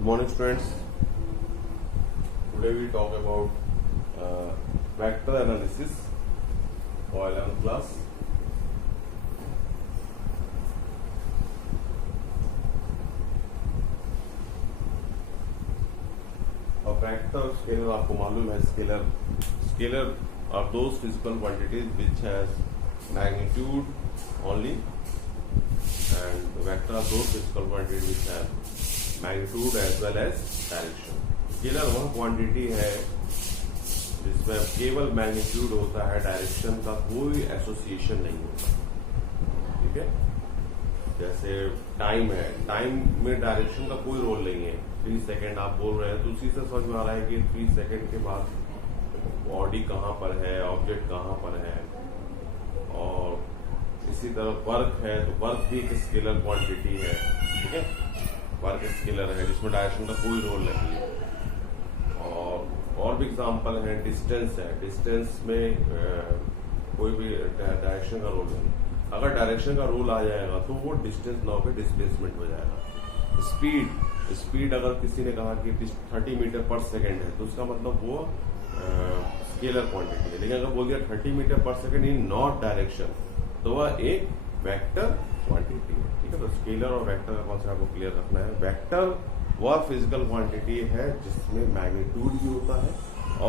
Good morning, students. Today we talk about vector analysis for 11th class. A vector scalar आपको मालूम है, scalar are those physical quantities which has magnitude only, and vector are those physical quantities which have magnitude as well as direction. Scalar वह quantity है जिसमें केवल magnitude होता है, direction का कोई एसोसिएशन नहीं होता. ठीक है, जैसे टाइम है, टाइम में डायरेक्शन का कोई रोल नहीं है. 3 सेकेंड आप बोल रहे हैं तो उसी से समझ में आ रहा है कि 3 सेकेंड के बाद बॉडी कहाँ पर है, ऑब्जेक्ट कहाँ पर है. और इसी तरह वर्क है तो वर्क भी एक स्केलर क्वांटिटी है. ठीक है, वर्क स्केलर है जिसमें डायरेक्शन का कोई रोल नहीं है. और भी एग्जांपल है, डिस्टेंस है, डिस्टेंस में कोई भी डायरेक्शन का रोल नहीं. अगर डायरेक्शन का रोल आ जाएगा तो वो डिस्टेंस ना होकर डिस्प्लेसमेंट हो जाएगा. स्पीड अगर किसी ने कहा कि 30 मीटर पर सेकेंड है तो उसका मतलब वो स्केलर क्वांटिटी है. लेकिन अगर बोल दिया 30 मीटर पर सेकेंड इन नॉट डायरेक्शन तो वह एक वेक्टर क्वांटिटी है. ठीक है, तो स्केलर और वेक्टर का कॉन्सेप्ट आपको क्लियर रखना है. वेक्टर वह फिजिकल क्वांटिटी है जिसमें मैग्नीट्यूड भी होता है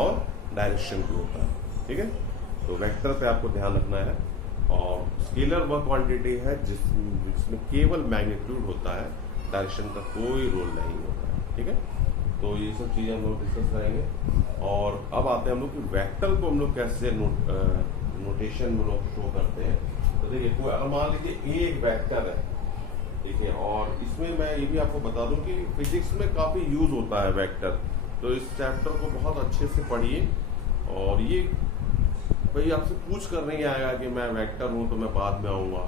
और डायरेक्शन भी होता है. ठीक है, तो वेक्टर पे आपको ध्यान रखना है. और स्केलर वह क्वांटिटी है जिसमें केवल मैग्नीट्यूड होता है, डायरेक्शन का कोई रोल नहीं होता है. ठीक है, तो ये सब चीजें हम लोग डिस्कस करेंगे. और अब आते हैं हम लोग कि वेक्टर को हम लोग कैसे नोटेशन में लोग शो करते हैं. तो देखिए, कोई अगर मान लीजिए ए एक वेक्टर है, देखिए, और इसमें मैं ये भी आपको बता दूं कि फिजिक्स में काफी यूज होता है वेक्टर. तो इस चैप्टर को बहुत अच्छे से पढ़िए. और ये भाई आपसे पूछ कर नहीं आएगा कि मैं वेक्टर हूं तो मैं बाद में आऊंगा,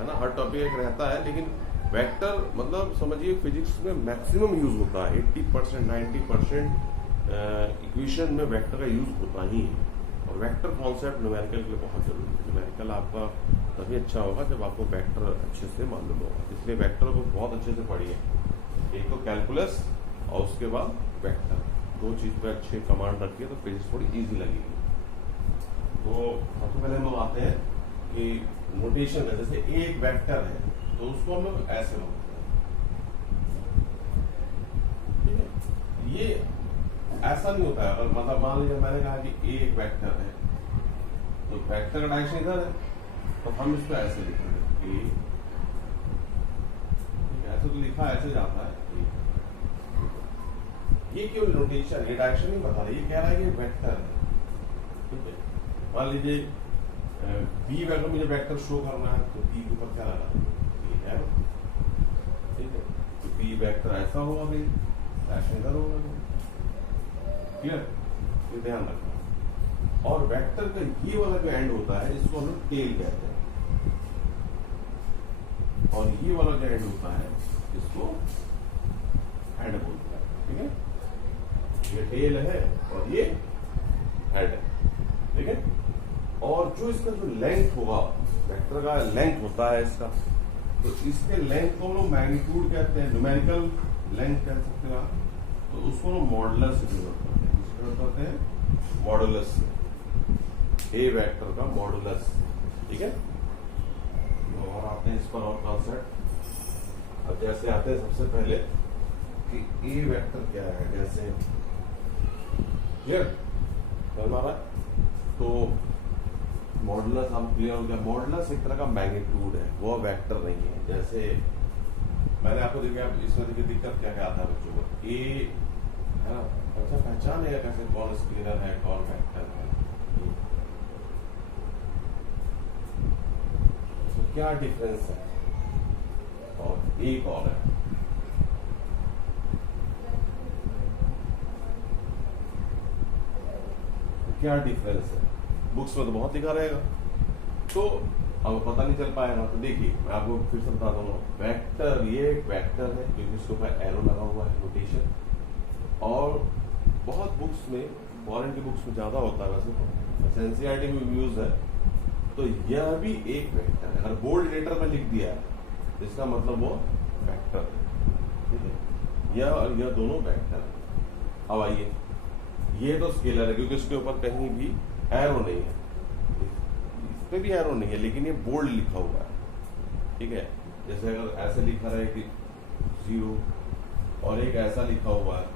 है ना. हर टॉपिक एक रहता है, लेकिन वेक्टर मतलब समझिए फिजिक्स में मैक्सिमम यूज होता है. 80% 90% इक्वेशन में वेक्टर का यूज होता ही है. और वेक्टर कॉन्सेप्ट न्यूमेरिकल के लिए बहुत जरूरी है. न्यूमेरिकल आपका तभी अच्छा होगा जब आपको वेक्टर अच्छे से मालूम होगा. इसलिए वेक्टर को बहुत अच्छे से पढ़िए. एक तो कैलकुलस और उसके बाद वेक्टर, दो चीज पे अच्छे कमांड रखिए तो फिजिक्स थोड़ी इजी लगेगी. तो सबसे पहले हम लोग आते हैं कि नोटेशन में, जैसे एक वेक्टर है तो उसको हम लोग ऐसे लिखते हैं. ठीक है, ये ऐसा नहीं होता है. अगर मतलब मान लीजिए मैंने कहा कि ए एक वेक्टर है तो वेक्टर का डायरेक्शन इधर है तो हम इसको ऐसे लिखेंगे. ऐसे तो लिखा ऐसे जाता है. ये केवल नोटेशन, ये डायरेक्शन नहीं बता रहा, ये कह रहा है कि वेक्टर है. ठीक है, मान लीजिए बी वेक्टर, मुझे वेक्टर शो करना है तो बी के ऊपर क्या लगा, ये है. ठीक है, तो बी वेक्टर ऐसा होगा, भाई डायरेक्शन इधर होगा. क्लियर, ये ध्यान रखना. और वेक्टर का ये वाला जो एंड होता है इसको हम लोग टेल कहते हैं. और ये वाला जो एंड होता है इसको हेड बोलते हैं. ठीक है, ये टेल है और ये हेड है. ठीक है, और जो इसका जो लेंथ होगा, वेक्टर का लेंथ होता है इसका, तो इसके लेंथ को हम लोग मैग्नीट्यूड कहते हैं, न्यूमेरिकल लेंथ कह सकते हैं. तो उसको हम मॉडुलस से डिनोट करते हैं. किससे डिनोट करते हैं? मॉडुलस से. ए वेक्टर का मॉडुलस. ठीक है, और आते हैं इस पर और कॉन्सेप्ट. अब जैसे आते हैं सबसे पहले कि ए वेक्टर क्या है. जैसे क्लियर हमारा, तो मॉडुलस हम क्लियर हो गया. मॉडुलस एक तरह का मैग्नीट्यूड है, वो वेक्टर नहीं है. जैसे मैंने आपको देखा, इसमें देखिए दिक्कत क्या क्या आता है बच्चों को. ए है ना, अच्छा पहचानेगा कैसे कौन स्केलर है कौन वेक्टर है. तो क्या डिफरेंस है, और एक और है. क्या डिफरेंस है, बुक्स में तो बहुत लिखा रहेगा तो अब पता नहीं चल पाएगा. तो देखिए मैं आपको फिर से बता दूंगा. वेक्टर, ये एक वेक्टर है क्योंकि इसके ऊपर एरो लगा हुआ है, नोटेशन. और बहुत बुक्स में, फॉरेन की बुक्स में ज्यादा होता है, वैसे एनसीईआरटी में भी यूज है. तो यह भी एक वेक्टर है. अगर बोल्ड लेटर में लिख दिया है इसका मतलब वो वेक्टर है. ठीक है, यह दोनों वेक्टर है। अब आइए, ये तो स्केलर है क्योंकि इसके ऊपर कहीं भी एरो नहीं है, इस पे भी एरो नहीं है, लेकिन ये बोल्ड लिखा हुआ है। ठीक है, जैसे अगर ऐसे लिखा रहे कि 0 और एक ऐसा लिखा हुआ है,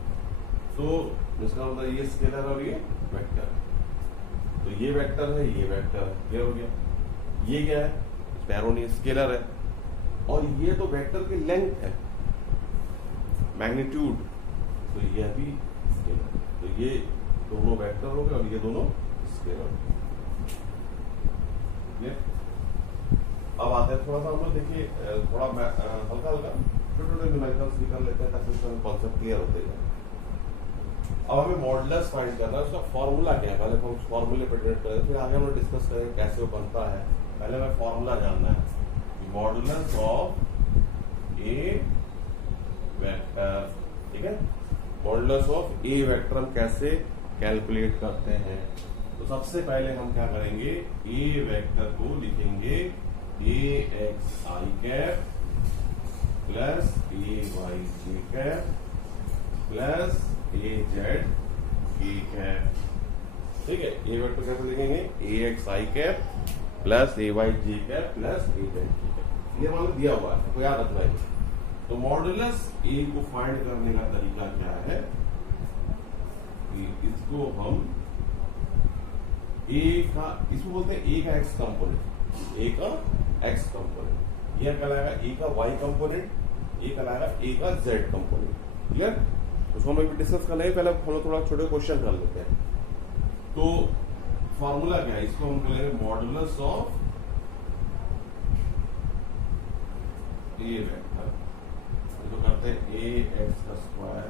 तो इसका मतलब ये स्केलर और ये वेक्टर है। तो ये वेक्टर है, ये वेक्टर है, क्लियर हो गया। ये क्या है, एरो नहीं, स्केलर है। और ये तो वेक्टर की लेंथ है, मैग्नीट्यूड, तो यह भी स्केलर है। तो ये दोनों वेक्टर हो गए और ये दोनों स्केलर हो गए। अब आते हैं थोड़ा सा हम लोग, देखिए थोड़ा हल्का हल्का छोटे न्यूमेरिकल्स निकाल लेते हैं ताकि उसका कॉन्सेप्ट क्लियर होते जाए। अब हमें मॉडुलस फाइंड करना है, उसका फॉर्मूला क्या है, पहले हम उस फॉर्मूले पर डिटेक्ट करें, फिर आगे हम लोग डिस्कस करेंगे कैसे वो बनता है। पहले हमें फॉर्मूला जानना है, मॉडुलस ऑफ ए वेक्टर। ठीक है, मॉडुलस ऑफ ए वेक्टर हम कैसे कैलकुलेट करते हैं। तो सबसे पहले हम क्या करेंगे, ए वेक्टर को लिखेंगे ए एक्स आई कैप प्लस ए वाई जे कैप प्लस ए जेड के कैप। ठीक है, ए वेक्टर कैसे लिखेंगे, ए एक्स आई कैप प्लस ए वाई जे कैप प्लस ए जेड के कैप। ये हमारे दिया हुआ है, तो याद रखना है। तो मॉडुलस ए को फाइंड करने का तरीका क्या है कि इसको हम ए का, इसको बोलते हैं ए का एक्स कंपोनेंट, ए का एक्स कंपोनेंट, यह कहलाएगा ए का वाई कंपोनेंट, ये कहलाएगा ए का जेड कंपोनेंट। क्लियर, उसको हम डिस्कस कर लेंगे, पहले हम लोग थोड़ा छोटे क्वेश्चन कर लेते हैं। तो फॉर्मूला क्या है, इसको हम बोलेंगे मॉडुलस ऑफ ए वेक्टर। तो करते हैं ए एक्स का स्क्वायर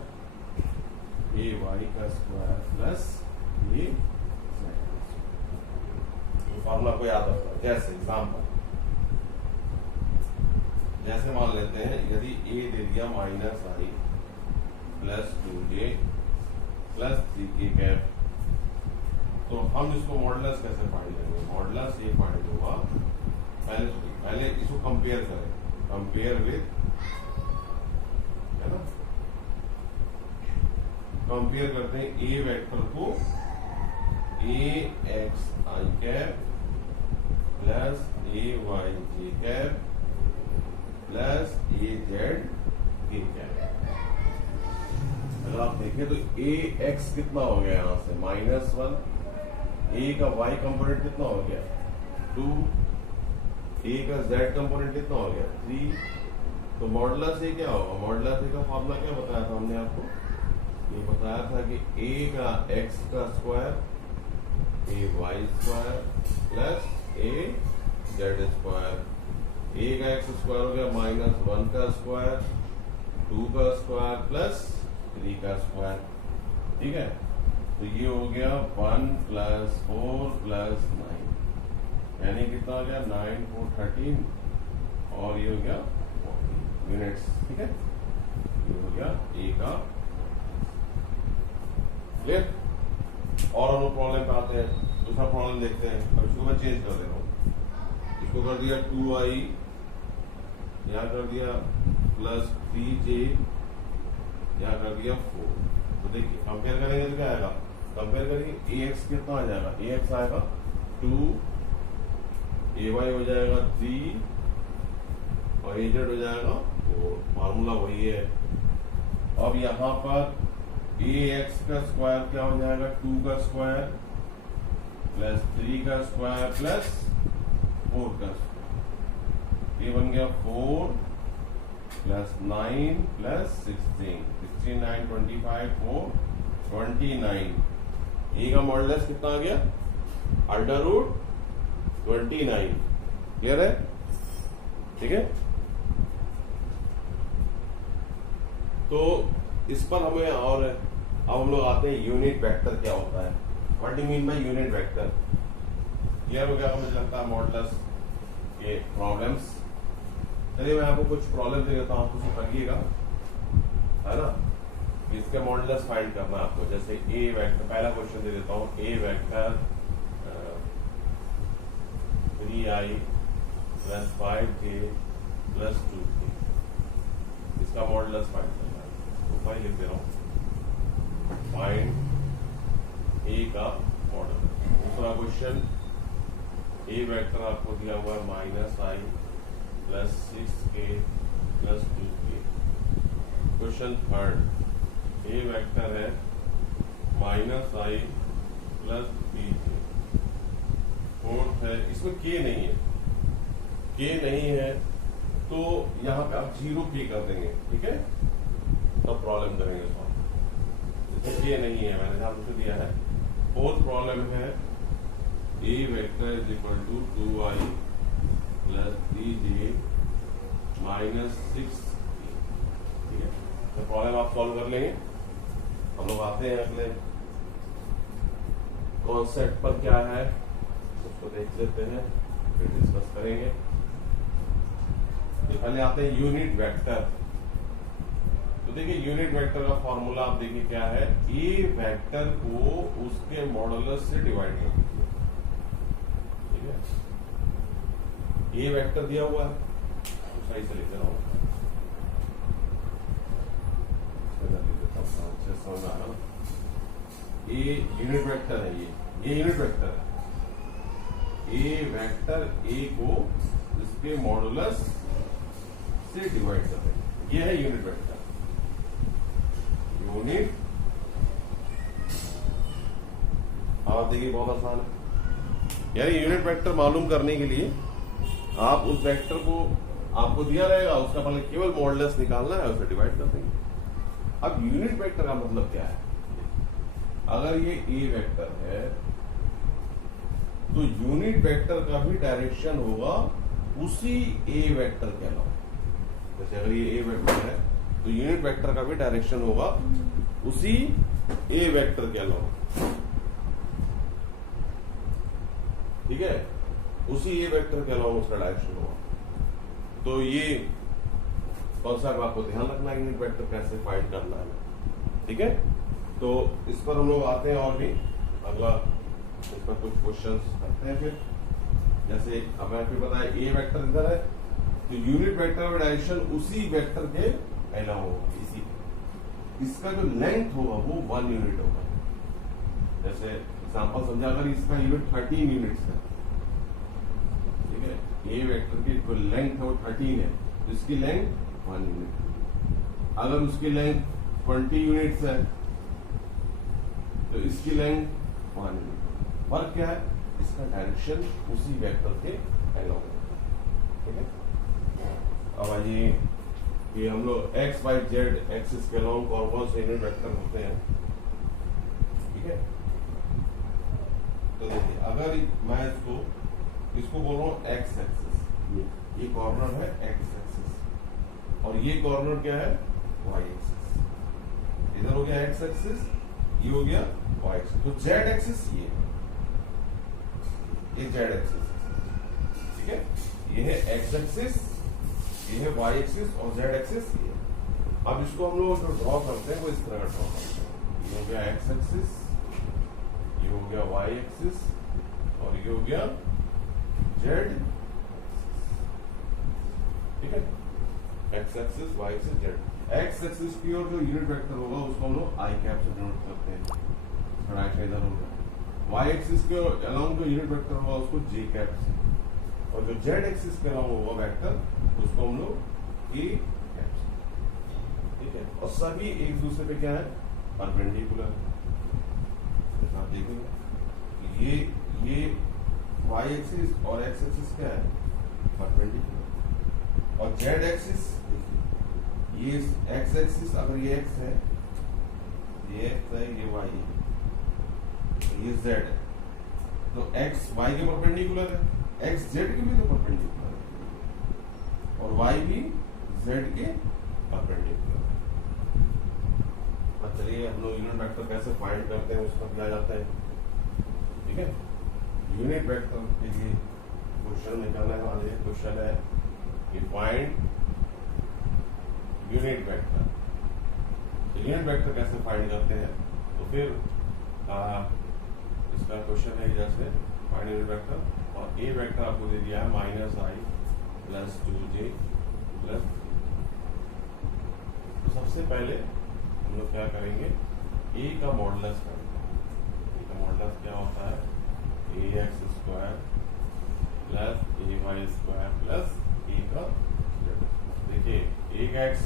ए वाई का स्क्वायर प्लस ए जेड। फॉर्मूला को याद रखना। जैसे एग्जाम्पल, जैसे मान लेते हैं यदि ए दे दिया minus i plus 2j plus 3k cap, तो हम इसको मॉडुलस कैसे फाइंड करेंगे। मॉडुलस ये फाइंड होगा, पहले इसको कंपेयर करें, कंपेयर विद, है ना, कंपेयर करते हैं ए वेक्टर को ए एक्स आई कैप प्लस ए वाई जे कैप प्लस ए जेड के कैप। अगर आप देखें तो ए एक्स कितना हो गया, यहां से -1, ए का वाई कंपोनेंट कितना हो गया 2, ए का जेड कंपोनेंट कितना हो गया 3। तो मॉडुलस ए क्या होगा, मॉडुलस ए का फॉर्मूला क्या बताया था हमने आपको, ये बताया था कि ए का एक्स का स्क्वायर ए वाई स्क्वायर प्लस ए जेड स्क्वायर। ए का एक्स स्क्वायर हो गया -1 का स्क्वायर 2 का स्क्वायर प्लस 3 का स्क्वायर। ठीक है, तो ये हो गया 1 + 4 + 9, यानी कितना हो गया 9 4 13 और ये हो गया 40 यूनिट्स। ठीक है, ये हो गया ए का। क्लियर, और हम लोग प्रॉब्लम पे आते हैं, दूसरा प्रॉब्लम देखते हैं। अब इसको मैं चेंज कर दे रहा हूँ, इसको कर दिया 2i, यहाँ कर दिया प्लस 3j, यहाँ कर दिया 4। तो देखिए कंपेयर करेंगे तो क्या आएगा, कंपेयर करेंगे ए एक्स कितना आ जाएगा, ए एक्स आएगा 2, ए वाई हो जाएगा 3 और ए जेड हो जाएगा 4। फार्मूला वही है। अब यहाँ पर ए एक्स का स्क्वायर क्या हो जाएगा 2 का स्क्वायर प्लस 3 का स्क्वायर प्लस 4 का स्क्वायर, ये बन गया 4 प्लस 9 प्लस 16, 16 9 25 4 29। ए का मॉडुलस कितना आ गया √29। क्लियर है, ठीक है। तो इस पर हमें, और अब हम लोग आते हैं यूनिट वेक्टर क्या होता है, what do mean by unit vector. Clear हो गया मुझे लगता है मॉडुलस के प्रॉब्लम्स। चलिए मैं आपको कुछ प्रॉब्लम दे देता हूँ, आप उसको करिएगा, है ना। इसके मॉडुलस फाइंड करना है आपको। जैसे ए वेक्टर, पहला क्वेश्चन दे देता हूँ, ए वेक्टर 3i + 5k + 2k, इसका मॉडुलस फाइंड करना है। तो मैं लिख दे रहा हूँ फाइंड ए का मॉडुलस। दूसरा क्वेश्चन, ए वेक्टर आपको दिया हुआ है -i + 6k + 2k। Question third, A vector है -i + 3k। फोर्थ है, इसमें k नहीं है, k नहीं है तो यहाँ पे आप 0k कर देंगे, ठीक है, तब प्रॉब्लम करेंगे सॉल्व। इसमें k नहीं है, मैंने यहाँ पे दिया है। फोर्थ प्रॉब्लम है a vector = 2i + 3j - 6k, ठीक है। तो प्रॉब्लम आप सॉल्व कर लेंगे। हम लोग आते हैं अगले कॉन्सेप्ट पर, क्या है उसको देख लेते हैं, फिर डिस्कस करेंगे। पहले आते हैं यूनिट वेक्टर। तो देखिए यूनिट वेक्टर का फॉर्मूला आप देखिए क्या है, ए वेक्टर को उसके मॉडुलस से डिवाइड कर दीजिए, ठीक है। ए वेक्टर दिया हुआ है, तो सही से लिख रहा हूं, समझ आ रहा। ए यूनिट वेक्टर है, ये यूनिट वेक्टर है। ए वेक्टर ए को इसके मॉडुलस से डिवाइड कर रहे हैं, ये है यूनिट वेक्टर। यूनिट, आप देखिए बहुत आसान है, यानी यूनिट वेक्टर मालूम करने के लिए आप उस वेक्टर को, आपको दिया रहेगा, उसका पहले केवल मॉडुलस निकालना है, उसे डिवाइड कर देंगे। अब यूनिट वेक्टर का मतलब क्या है, अगर ये ए वेक्टर है तो यूनिट वेक्टर का भी डायरेक्शन होगा उसी ए वेक्टर के अलावा। जैसे अगर ये ए वेक्टर है तो यूनिट वेक्टर का भी डायरेक्शन होगा उसी ए वेक्टर के अलावा, ठीक है, उसी ए वेक्टर के अलावा उसका डायरेक्शन होगा। तो ये कॉन्सेप्ट आपको ध्यान रखना है, यूनिट वेक्टर कैसे फाइंड करना है, ठीक है। तो इस पर हम लोग आते हैं और भी अगला, इस पर कुछ क्वेश्चंस करते हैं फिर। जैसे अब मैं फिर बताया ए वेक्टर इधर है, तो यूनिट वेक्टर का डायरेक्शन उसी वेक्टर के अलावा होगा, इसी, इसका जो लेंथ होगा वो 1 यूनिट होगा। जैसे एग्जांपल समझा, अगर इसका यूनिट 13 यूनिट्स है, ठीक है, ए वेक्टर की जो लेंथ है वो 13 है, तो इसकी लेंथ 1 यूनिट। अगर उसकी लेंथ 20 यूनिट्स है तो इसकी लेंथ 1 यूनिट। फर्क क्या है, इसका डायरेक्शन उसी वेक्टर के अलावा, ठीक है। अब आइए कि हम लोग एक्स वाई जेड एक्सिस के अलावा कौन से यूनिट वेक्टर होते हैं, ठीक है। तो देखिए अगर मैं इसको बोल रहा हूँ एक्स एक्सिस, ये कॉर्नर है एक्स एक्सिस और ये कॉर्नर क्या है वाई एक्सिस। इधर हो गया एक्स एक्सिस, ये हो गया वाई एक्सिस। तो जेड एक्सिस ये जेड एक्सिस, ठीक है, ये है एक्स एक्सिस, ये है वाई एक्सिस और जेड एक्सिस ये। अब इसको हम लोग जो ड्रॉ करते हैं वो इस तरह का ड्रॉ करते हैं। ये हो गया एक्स एक्सिस, ये हो गया वाई एक्सिस और ये हो गया जेड, ठीक है, X axis Y axis Z. X axis की ओर जो यूनिट वेक्टर होगा उसको हम लोग आई कैप से डिनोट करते हैं, राइट साइड इधर होगा। वाई एक्सिस के अलाउंग जो यूनिट वेक्टर होगा उसको जे कैप से, और जो जेड एक्सिस के अलाउंग होगा वेक्टर उसको हम लोग ए कैप से, ठीक है। और सभी एक दूसरे पे क्या है परपेंडिकुलर। आप देखेंगे ये वाई एक्सिस और एक्स एक्सिस क्या है परपेंडिकुलर, और जेड एक्सिस, ये एक्स एक्सिस अगर ये एक्स है, ये एक्स है, ये वाई है, ये जेड है, तो एक्स वाई के परपेंडिकुलर है, एक्स जेड के भी तो परपेंडिकुलर है और वाई भी जेड के परपेंडिकुलर है। चलिए हम लोग यूनिट वेक्टर कैसे फाइंड करते हैं उसका क्या जाता है, ठीक है। यूनिट वेक्टर के लिए क्वेश्चन निकालने वाले क्वेश्चन है कि फाइंड यूनिट वेक्टर। तो यूनिट वेक्टर कैसे फाइंड करते हैं, तो फिर इसका क्वेश्चन है जैसे फाइंड यूनिट वेक्टर, और ए वेक्टर आपको दे दिया है -i + 2j + सबसे पहले हम लोग क्या करेंगे, ए का मॉडुलस करेंगे। ए का मॉडुलस क्या होता है, ए एक्स स्क्वायर प्लस ए वाई स्क्वायर प्लस ए का, देखिए ए का एक्स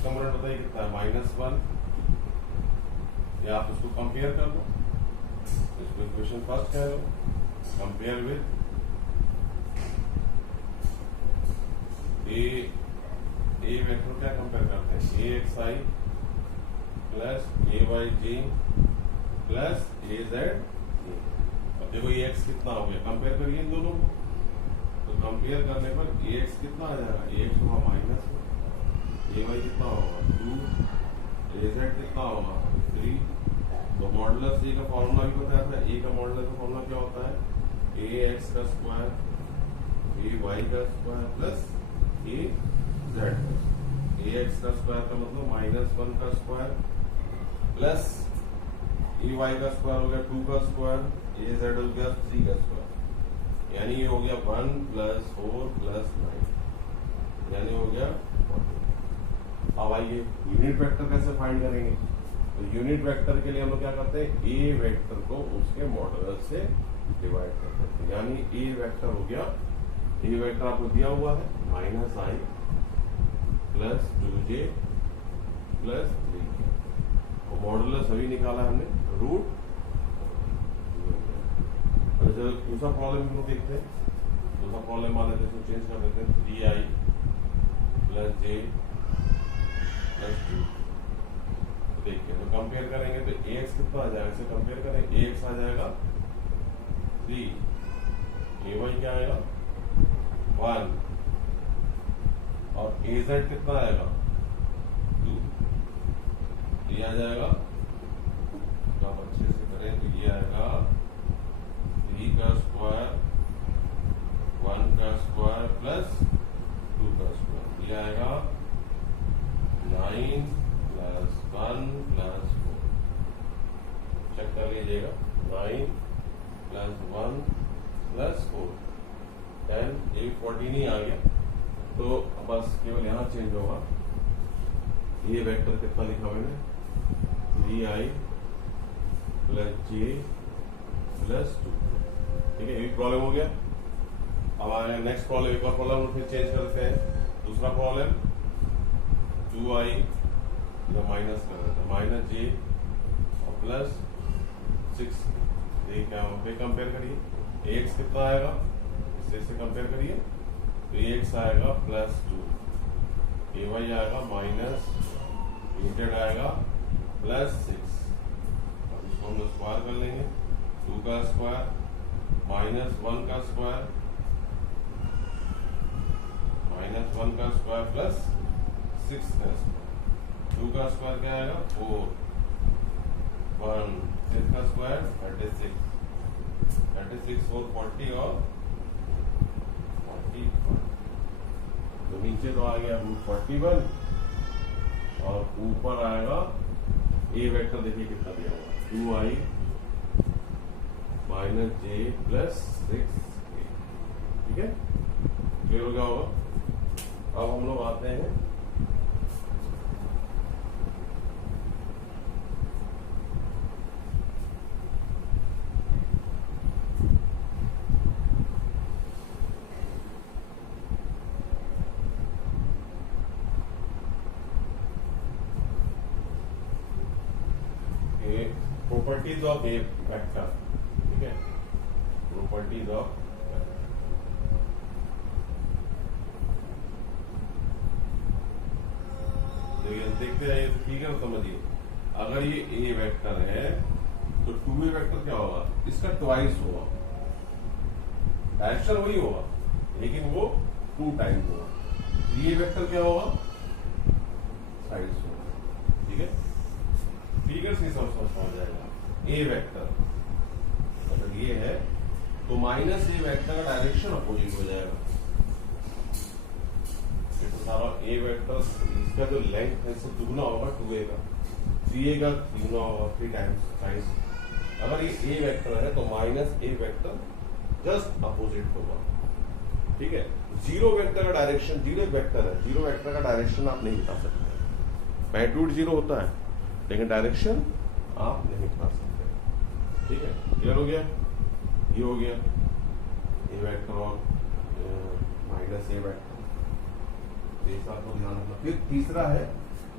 कंपोनेंट बताइए कितना है, -1, या आप उसको कंपेयर कर लो, इसको इक्वेशन फर्स्ट कह लो, कंपेयर विद ए वेक्टर क्या कंपेयर करते हैं, ए एक्स आई प्लस ए वाई जी प्लस ए जेड। अब देखो ए एक्स कितना हो गया, कंपेयर करिए इन दोनों को, तो कंपेयर करने पर ए एक्स कितना आ जाएगा, ए एक्स होगा -1, ए वाई कितना होगा 2, ए जेड कितना होगा 3। तो मॉडुलस ए का फॉर्मूला भी बताया था, ए का मॉडुलस का फॉर्मूला क्या होता है, ए एक्स का स्क्वायर ए वाई का स्क्वायर प्लस ए जेड। ए एक्स का स्क्वायर का मतलब -1 का स्क्वायर प्लस ए वाई का स्क्वायर हो गया 2 का स्क्वायर, ए जेड हो गया 3 का स्क्वायर, यानी ये हो गया 1 + 4 + 9, यानी हो गया 40। अब आइए यूनिट वेक्टर कैसे फाइंड करेंगे, तो यूनिट वेक्टर के लिए हम लोग क्या करते हैं, ए वेक्टर को उसके मॉडुलस से डिवाइड कर देते हैं, यानी ए वेक्टर हो गया, ए वेक्टर आपको दिया हुआ है -i plus 2j plus 3k, और मॉडुलस अभी निकाला हमने रूट। दूसरा प्रॉब्लम हम लोग देखते हैं, दूसरा प्रॉब्लम मान लेते हैं, चेंज कर देते हैं 3i प्लस j प्लस 2। देखिए तो कंपेयर करेंगे तो ax कितना आ जाएगा, इसे कंपेयर करें, ax आ जाएगा 3, ay क्या आएगा 1, और az कितना आएगा 2, ये आ जाएगा, तो आप अच्छे से करें तो ये आएगा 3 का स्क्वायर 1 का स्क्वायर प्लस 2 का स्क्वायर, ये आएगा 9 + 1 + 4। चेक कर लीजिएगा, 9 + 1 + 4 10, ये 14 ही आ गया। तो बस केवल यहाँ चेंज होगा, ये वेक्टर कितना लिखा मैंने 3i प्लस j प्लस 2। ठीक है, ये प्रॉब्लम हो गया। अब आए नेक्स्ट प्रॉब्लम, एक और प्रॉब्लम फिर चेंज करते हैं। दूसरा प्रॉब्लम 2i या माइनस कर देते हैं, -j और प्लस 6। ये क्या पे कंपेयर करिए, ax कितना आएगा, इससे कंपेयर करिए, तो ax आएगा +2, ay आएगा माइनस, az आएगा +6। अब इसको हम लोग स्क्वायर कर लेंगे, 2 का स्क्वायर -1 का स्क्वायर -1 का स्क्वायर प्लस 6 का स्क्वायर, 2 का स्क्वायर क्या आएगा 4, 1 6 का स्क्वायर 36, 4 40 और 41। तो नीचे तो आ गया √41 और ऊपर आएगा ए वेक्टर, देखिए कितना दिया होगा 2i - j प्लस 6k। ठीक है, क्लियर हो गया होगा। अब हम लोग आते हैं प्रॉपर्टीज ऑफ ए वेक्टर। ठीक है, प्रॉपर्टीज ऑफ, देखते जाइए फिगर समझिए। अगर ये ए वेक्टर है तो 2a वेक्टर क्या होगा, इसका ट्वाइस होगा, डायरेक्शन वही होगा लेकिन वो 2 टाइम होगा। 3a वेक्टर क्या होगा, साइड्स होगा। ठीक है, फिगर से समझ हो जाएगा। ए वेक्टर अगर ये है तो -a वेक्टर का डायरेक्शन अपोजिट हो जाएगा। तो सारा ए वेक्टर, इसका जो लेंथ है इससे दुगना होगा 2a का, 3a का दुगना होगा 3 टाइम्स साइज। अगर ये ए वेक्टर है तो -a वेक्टर जस्ट अपोजिट होगा। ठीक है, जीरो वेक्टर का डायरेक्शन, जीरो वेक्टर है, जीरो वेक्टर का डायरेक्शन आप नहीं बता सकते। मैग्नीट्यूड 0 होता है लेकिन डायरेक्शन आप नहीं बता सकते। ठीक है, क्लियर हो गया? ये हो गया ए वेक्टर और माइनस ए वेक्टर, तीसरा को ध्यान रखना। फिर तीसरा है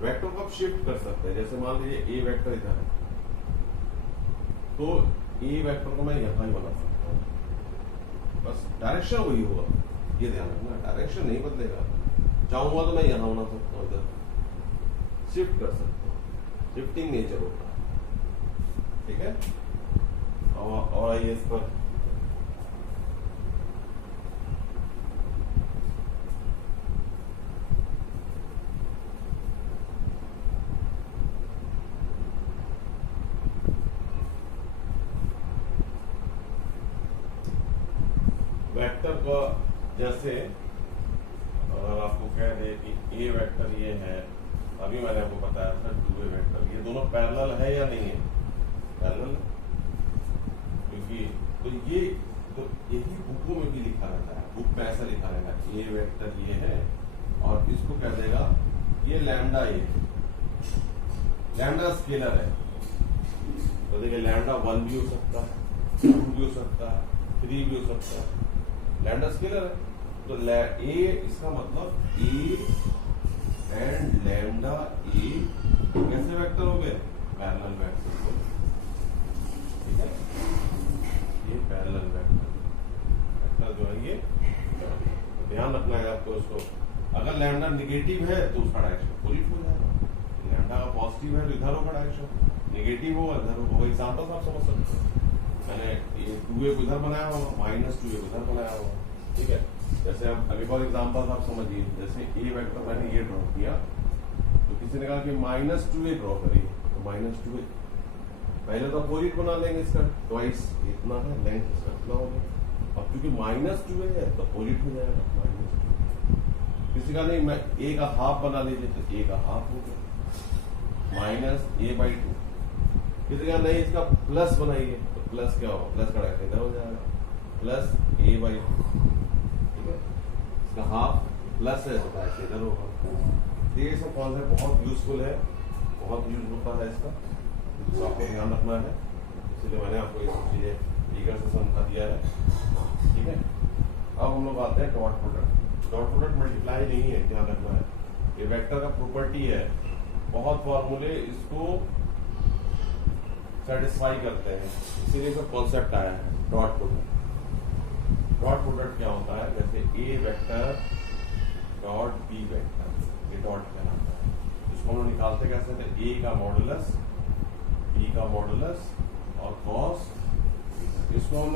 वेक्टर को आप शिफ्ट कर सकते हैं। जैसे मान लीजिए ए वेक्टर इधर है तो ए वेक्टर को मैं यहां ही बना सकता हूँ, बस डायरेक्शन वही होगा, ये ध्यान रखना, डायरेक्शन नहीं बदलेगा। चाहूंगा तो मैं यहां बना सकता हूँ, इधर शिफ्ट कर सकता हूँ, शिफ्टिंग नेचर होता है। ठीक है, और आइए इस पर वेक्टर का, जैसे अगर आपको कह दे कि ए वेक्टर ये है, अभी मैंने आपको बताया था 2a वेक्टर, ये दोनों पैरेलल है या नहीं है? पैरेलल, क्योंकि तो यही बुकों में भी लिखा रहता है, बुक में ऐसा लिखा रहेगा ए वेक्टर ये है और इसको कह देगा ये लैम्डा ए, लैम्डा स्केलर है तो देखिए लैम्डा 1 भी हो सकता है, 2 भी हो सकता है, 3 भी हो सकता है, लैम्डा स्केलर है। तो ए इसका मतलब ए एंड लैम्डा ए कैसे वेक्टर हो गए? Parallel vector. ठीक है, ये पैरेलल वेक्टर जो है ये ध्यान रखना है आपको इसको। अगर लैम्डा निगेटिव है तो उसका डायरेक्शन अपोजिट हो जाएगा, लैम्डा का पॉजिटिव है तो इधर होगा डायरेक्शन, नेगेटिव होगा इधर होगा। एग्जाम्पल आप समझ सकते हैं, मैंने ये 2a को इधर बनाया होगा, -2a को इधर बनाया होगा। ठीक है, जैसे अब एक और एग्जाम्पल आप समझिए, जैसे ए वेक्टर मैंने ये ड्रॉ किया तो किसी ने कहा कि -2a ड्रॉ करिए, तो -2a पहले तो अपोजिट बना लेंगे इसका, ट्वाइस इतना है लेंथ इसका इतना होगा। अब क्योंकि -2a है तो अपोजिट हो जाएगा -2a। किसी का नहीं, मैं a का हाफ बना लीजिए तो a का हाफ हो गया -a/2। किसी का नहीं इसका प्लस बनाइए तो प्लस क्या होगा? प्लस का डायरेक्शन इधर हो जाएगा +a/2। ठीक है, इसका हाफ प्लस है तो डायरेक्शन इधर होगा। ये सब कॉन्सेप्ट बहुत यूजफुल है, बहुत यूज होता है इसका, तो आपको ध्यान रखना है, इसलिए मैंने आपको ये सब चीजें लीगर से समझा दिया है। ठीक है, अब हम लोग आते हैं dot product. Dot product multiply नहीं है, ध्यान रखना है, ये वेक्टर का प्रॉपर्टी है। बहुत फॉर्मूले इसको सेटिस्फाई करते हैं, इसीलिए सब कॉन्सेप्ट आया है डॉट प्रोडक्ट। डॉट प्रोडक्ट क्या होता है? जैसे ए वेक्टर डॉट बी वेक्टर, ये डॉट कहलाता है। इसको हम लोग निकालते कैसे थे? ए का मॉडुलस, बी का मॉडुलस और कॉस, इसको हम